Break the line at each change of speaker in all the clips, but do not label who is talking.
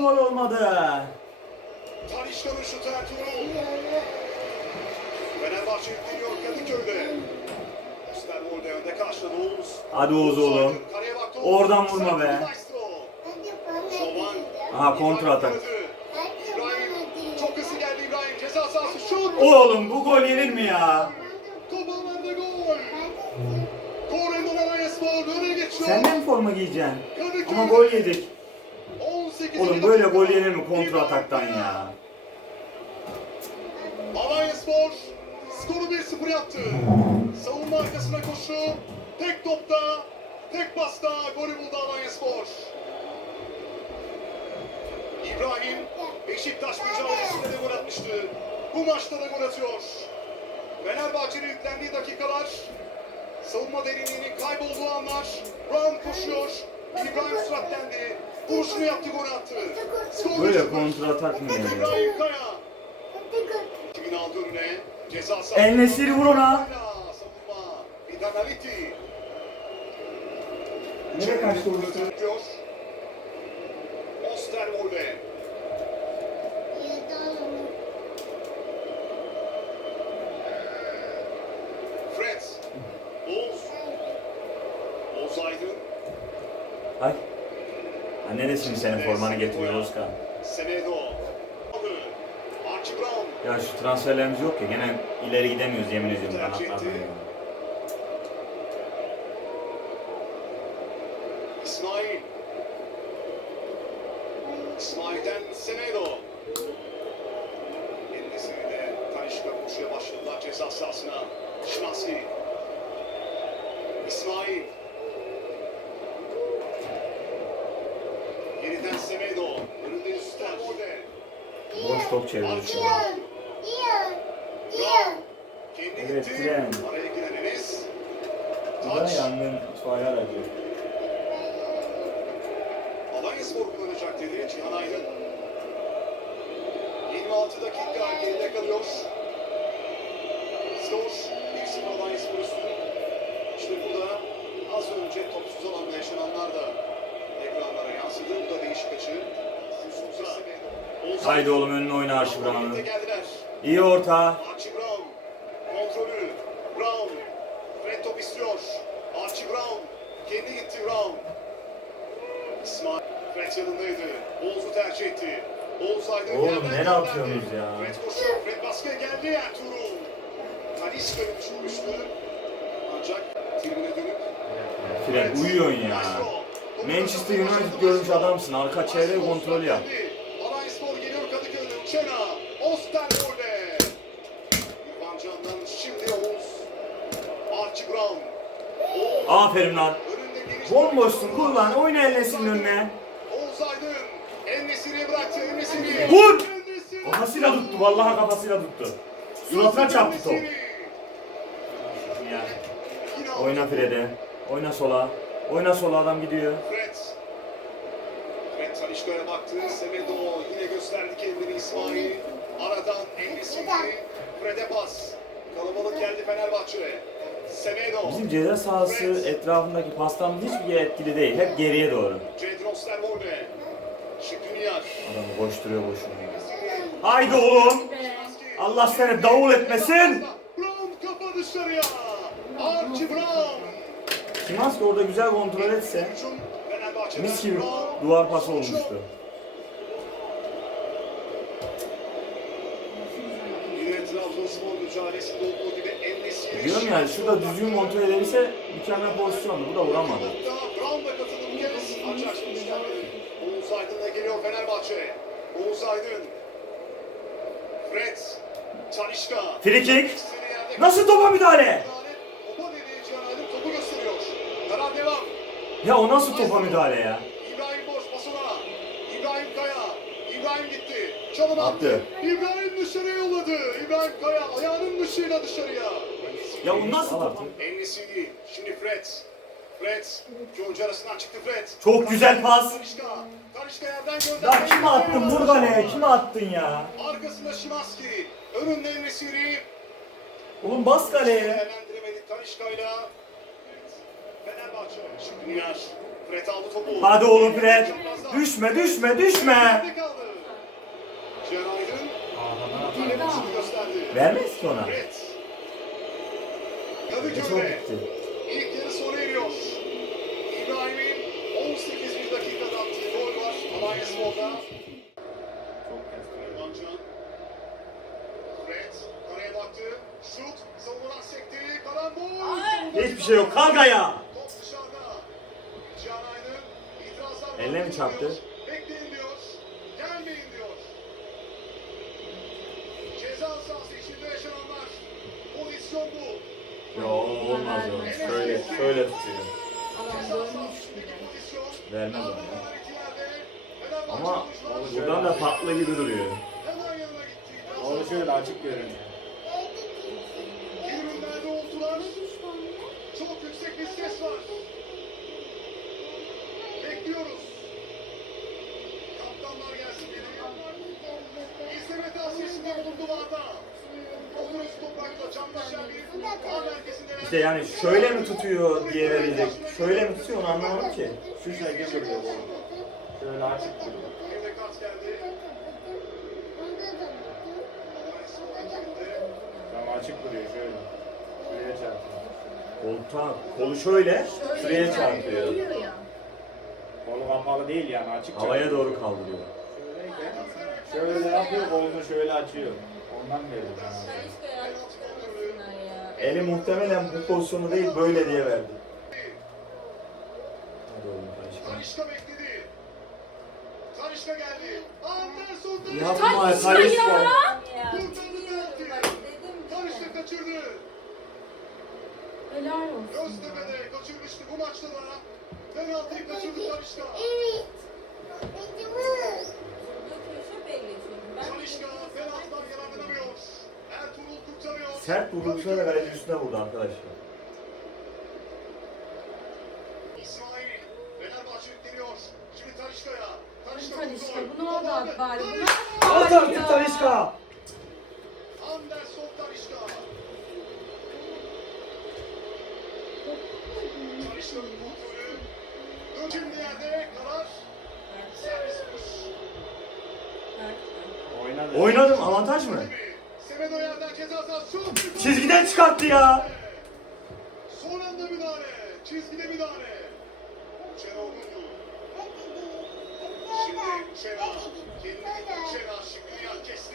gol olmadı.
Talişka'nın şutu Ertuğrul. Fenerbahçe yükleniyor Kadıköy'de. Osterwolde önde karşıladı Oğuz.
Hadi Oğuz oğlum. Oradan vurma be. Aha kontra atak.
Çok hızlı geldi İbrahim. Ceza sahası şut.
Oğlum bu gol yenir mi ya?
Koballarda gol. Korendon Alayaspor öne geçiyor.
Sen de mi forma giyeceksin? Ama gol yedik.
18.
Oğlum böyle gol yenir mi kontra ataktan ya?
Alanyaspor skoru 1-0 yaptı. Savunma arkasına koşu. Tek topta, tek pasta golü buldu Alanyaspor. İbrahim Beşiktaş mücadelesinde de gol atmıştı. Bu maçta da gol atıyor. Fenerbahçe'nin yüklendiği dakikalar. Savunma derinliğinin kaybolduğu anlar. Brown koşuyor. İbrahim süratlendi. Vuruşunu yaptı, gol attı. Skor
Böyle
1-0.
kontra atak mı yenir?
İbrahim Kaya. Kimin aldı önüne? Ceza sahası.
El Nesiri vur ona.
Savunma. Vidanaliti.
Nereye kaçtı orası?
Osterwolde. Fred. Oğuz. Oğuz Aydın.
Ay. Şimdi senin formanı getiriyor Özkan. Ya şu transferlerimiz yok ya gene ileri gidemiyoruz yemin ediyorum kanatlardan.
İsmail. İsmail'den Semedo. Enesini de Tanişka koşuya başladılar ceza sahasına. Şimanski. İsmail. Yeniden Semedo. Önünde Yusuf Erbol'de.
Top çeviriyor şu an. Evet, tren. Bu da yangın itfaiye aracı.
Alanya Spor kullanacak dedi Cihan Aydın. 26 dakika geride kalıyor. Skor 1-0 Alanya Spor üstü. İşte burada az önce topsuz alanda yaşananlar da
Haydi oğlum önüne oyna Arşi
Brown'la
Brown'u.
birlikte geldiler.
İyi orta.
Archie Brown kontrolü. Brown. Fred top istiyor. Archie Brown. Kendi gitti Brown. İsmail. Fred yanındaydı. Oğuz'u tercih etti. Oğuz Aydın
Oğlum, nereye atıyorsunuz ya?
Fred koşuyor. Fred baskıya geldi Ertuğrul. Taliska'yı düşünmüştü. Ancak tribüne dönüp
Fred uyuyorsun ya. Manchester United görmüş adamsın. Arka çevre kontrolü yap.
Uçena. Osterwolde. İrfan Can'dan şimdi Oğuz. Archie Brown.
Aferin lan. Bomboşsun kullan. Oyna Enes'in önüne.
Oğuz Aydın. Enesiri bıraktı. Enesiri.
Vur! Kafasıyla tuttu. Vallahi kafasıyla tuttu. Suratına çarptı top. Ya. Oyna Fred'e. Oyna sola. Oyna sola adam gidiyor.
Fred. Fred Talişka'ya baktı. Semedo yine gösterdi kendini İsmail. Aradan Enesiri. Fred'e pas. Kalabalık geldi Fenerbahçe. Semedo.
Bizim ceza sahası etrafındaki pastamız hiçbir yere etkili değil. Hep geriye doğru.
Cedron Sterwolde. Şükrünyar.
Adamı koşturuyor boşuna. Haydi oğlum. Allah seni davul etmesin.
Brown kafa dışarıya. Archie Brown.
Şimanski orada güzel kontrol etse mis gibi duvar pası olmuştu. Diyorum ya şurada düzgün kontrol edebilse mükemmel pozisyondu. Bu da vuramadı.
Oğuz Aydın'la geliyor Fenerbahçe. Oğuz Aydın. Fred. Talişka.
Free kick. Nasıl topa müdahale? Ya o nasıl topa müdahale ya?
İbrahim boş pasına. İbrahim Kaya. İbrahim gitti. Çalım attı. İbrahim dışarıya yolladı. İbrahim Kaya ayağının dışıyla dışarıya.
Ya o nasıl topa?
En-Nesyri. Şimdi Fred. Fred. George arasından çıktı Fred.
Çok güzel pas.
Talişka yerden gönderdi.
Ya kime attın vur kaleye? Kime attın ya?
Arkasında Şimanski. Önünde En-Nesyri.
Oğlum bas kaleye.
Değerlendiremedik Talişka'yla. Şimdi Niyar. Fred aldı topu.
Hadi oğlum Fred. Düşme düşme düşme.
Cihan Aydın kale başını gösterdi.
Vermez ki ona.
Evet.
Ne çok
Kadıköy'de
gitti.
ilk yarı sona eriyor. İbrahim'in 18. dakikada attığı gol var Alanya Spor'da. Can. Fred kaleye baktı. Şut. Savunulan sekti. Karambol.
Hiçbir şey yok. Kanka ya.
Top dışarıda. Cihan Aydın
Elle mi çarptı?
Bekleyin diyor. Gelmeyin diyor. Ceza sahası içinde yaşananlar. Pozisyon bu.
Yo olmaz o. Şöyle şöyle tutuyor.
Ceza sahası içindeki pozisyon.
Vermez onu ya. Ama buradan da farklı gibi duruyor.
hemen yanına gitti.
Onu şöyle açık görünüyor.
Kaptanlar gelsin geri. İzleme tavsiyesinde bulundu Vada. Oturuz toprakla Candaşer bir ağ merkezinde.
İşte yani şöyle mi tutuyor diye verecek. Şöyle mi tutuyor onu anlamadım ki.
Şu şekilde duruyor bu. Şöyle açık duruyor.
Bir de kart geldi. Alanya Spor hakeminde.
Ama açık duruyor şöyle. Şuraya çarpıyor.
Koltuğa, kolu şöyle şuraya çarpıyor.
Kolu kapalı değil yani açık
Havaya
çarpıyor.
doğru kaldırıyor.
Şöyle yapıyor kolunu şöyle açıyor. Ondan veriyor.
Eli muhtemelen bu pozisyonu değil böyle diye verdi. Hadi oğlum karışma.
Tanışka bekledi. Tanışka geldi. Anderson
Yapma
Tanışka.
Talişka.
Tanışka kaçırdı.
Helal olsun.
Göztepe'de kaçırmıştı bu maçta da. Penaltıyı kaçırdı Tanışka. Tanışka penaltıdan
Sert vurdu bu sefer de kaleci üstüne vurdu arkadaşlar.
İsmail. Fenerbahçe yükleniyor. Şimdi Tanışka'ya. Tanışka
Talişka
kontrol.
bunu o da at bari.
Tanışka.
At artık Talişka.
Anderson Tanışka. Tanışka'nın kontrolü. Şimdi yerde karar. Servis vuruş.
Oynadı.
Oynadım avantaj mı? Çizgiden çıkarttı ya.
Son anda müdahale. Çizgide müdahale. Onurlu. Şimdi. Kendini Uçera şimdi yan kesti.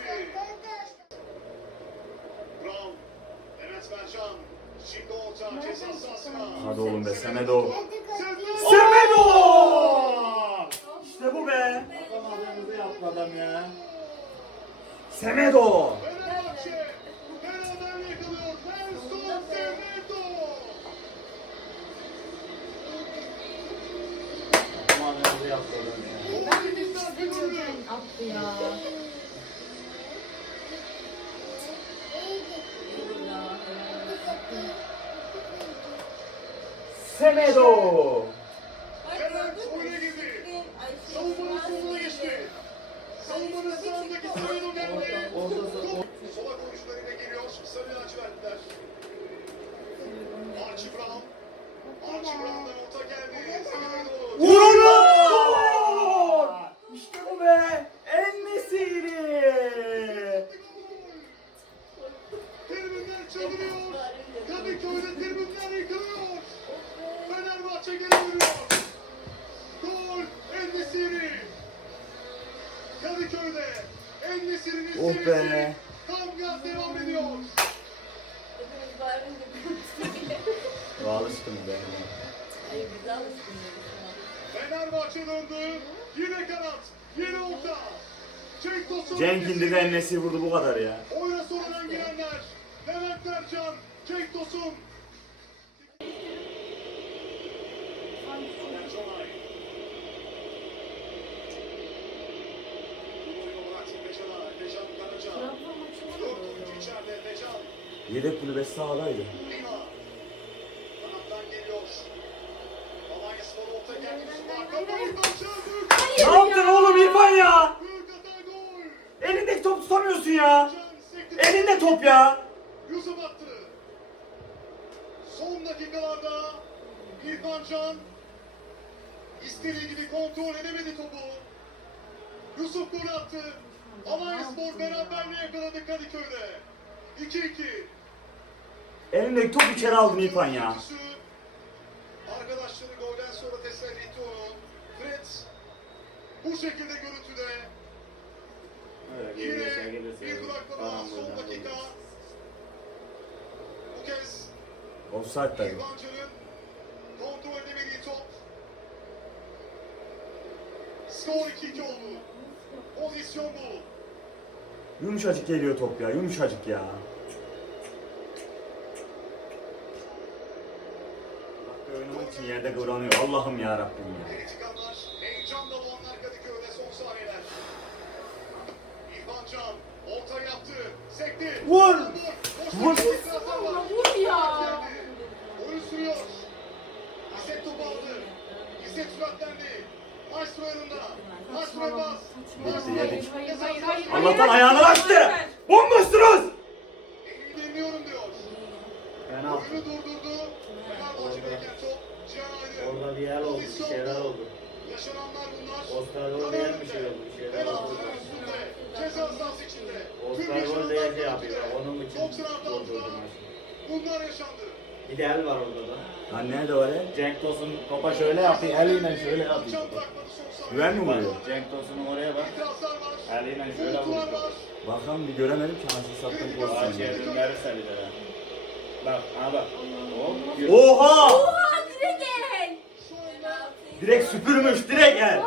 Brown. Mehmet Mercan. Şimdi orta ceza sahasına.
Hadi oğlum be Semedo.
Semedo.
İşte bu be.
Yapamadığımızı yaptı adam ya.
Semedo.
Fenerbahçe. Beraber yakalıyor. Nelson Semedo.
Alışkın be.
Fenerbahçe döndü. Yine kanat. Yine orta. Cenk
indi de Ennesi vurdu bu kadar ya.
Oyuna sonradan girenler. Levent Ercan. Cenk Tosun. Taner Şolay. Oyunu bıraktı Dejan'a. Dejan Karaca.
Trabzon maçında da
Dört
böyle
oyuncu
oldu.
içeride. Dejan.
Yedek kulübesi sağdaydı.
Lima. Kanattan geliyor. Alanya Spor orta geldi. Yusuf Arka. İrfan Can.
Ne yaptın oğlum İrfan ya? Elindeki top tutamıyorsun ya. Elinde top ya.
Yusuf attı. Son dakikalarda İrfan Can İstediği gibi kontrol edemedi topu. Yusuf gol attı. Alanyaspor beraberliği yakaladı Kadıköy'de. 2-2.
Elindeki top içeri aldın İrfan ya.
Arkadaşları golden sonra teselli etti onu. Fred bu şekilde görüntüde
Öyle
yine bir duraklama son dakika. Bu kez
Offside tabii.
İrfancı'nın kontrol edemediği top. Skor 2-2 oldu. Pozisyon bu.
Yumuşacık geliyor top ya. Yumuşacık ya. Dakika oynamak için yerde kıvranıyor. Allah'ım ya Rabbim ya. Vur!
Vur!
Vur!
Ya.
Oyun sürüyor. İzzet topu aldı. İzzet süratlendi. Maestro yanında. Maestro bas. Maestro
yedik. Allah'tan ayağını açtı. Bomboşsunuz.
Elini dinliyorum diyor.
Penaltı.
Oyunu durdurdu. Fenerbahçe'deyken top.
Orada bir oldu, bir şeyler oldu.
Yaşananlar bunlar.
Oscar Wilde yer bir şey oldu, bir şeyler oldu.
Penaltıların üstünde. Ceza sahası içinde.
Oscar
yaşananlar
yer şey yapıyor. Onun için
90 artı
durdurdu
altıda
maçı.
Bunlar yaşandı.
Bir de el var orada da.
Ha nerede var ya?
Cenk Tosun topa şöyle yapıyor, eliyle şöyle yapıyor.
Güven mi vuruyor?
Cenk Tosun'un oraya bak. Eliyle şöyle vuruyor.
Bakalım bir göremedim ki anasını sattım
Aa
pozisyonu.
çevrim verirse bir de. Bak, ha bak.
Oha!
Oha direkt el.
Şu anda
Direkt süpürmüş. Direkt el.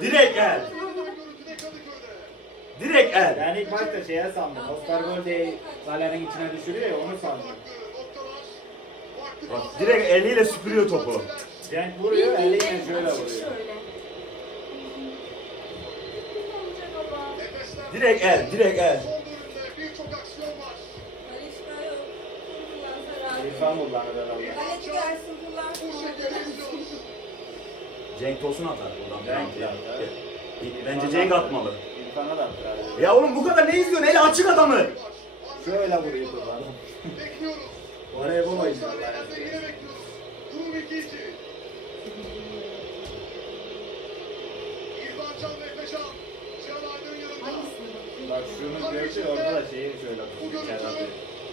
Direkt el. Direkt el.
Ben ilk başta şeye sandım. Oscar Wilde'yi kalenin içine düşürüyor ya onu sandım.
Bak direkt eliyle süpürüyor topu.
Cenk vuruyor, eliyle
el
şöyle vuruyor.
Direkt el, direkt el.
İrfan kullanır herhalde.
Kaleci gelsin kullansın.
Cenk Tosun atar buradan.
Cenk
penaltıyı.
atar.
Bence Cenk atmalı.
İrfan'a da.
Ya oğlum bu kadar ne izliyorsun? Eli açık adamı.
Şöyle vuruyor.
Bekliyoruz.
Oraya
Son
bu oynuyorlar.
saniyelerde yine bekliyoruz. Durum 2-2. İrfan Can ve Efe Can. Cihan Aydın yanında.
Hangisini bakayım?
Bak şunun görüşü orada da şeyi şöyle
Bu
içeri
görüntü
atıyor.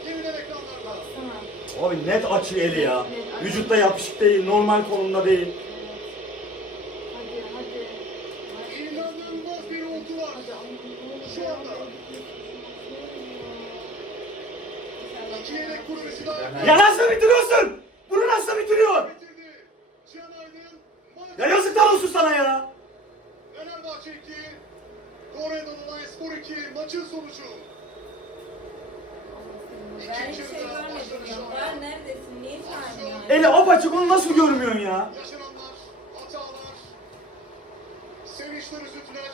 yeniden ekranlarda.
Sana.
Abi net açık eli ya. Vücutta yapışık değil, normal konumda değil. Sana ya.
Fenerbahçe 2. Kore'den olan Spor 2. Maçın sonucu.
Ben hiç şey görmedim ya. Ben neredesin? Niye saymıyorsun?
Eli apaçık onu nasıl görmüyorsun ya?
Yaşananlar, hatalar, sevinçler, üzüntüler.